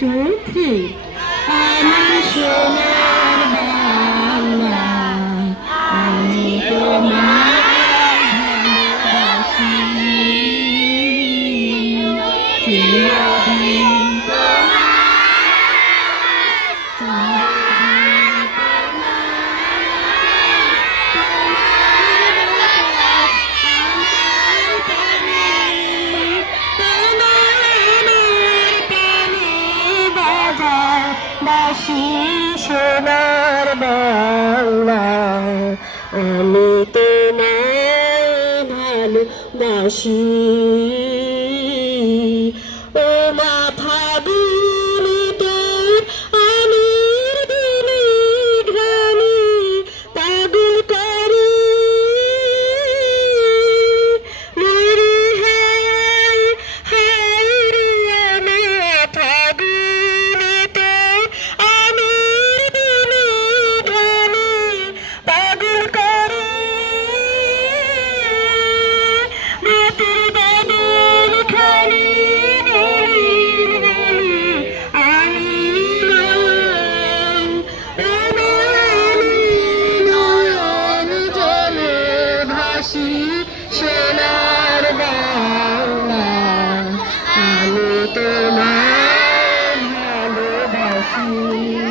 Two three আমার সোনার বাংলা আমি তোমার ভালোবাসি। চিরদিন ভালোবাসি সোনার বাংলা। আমি তো তোমায় ভালোবাসি। ও মা ভাবি ভালোবাসি সোনার বাংলা আমি তোমার ভালোবাসি।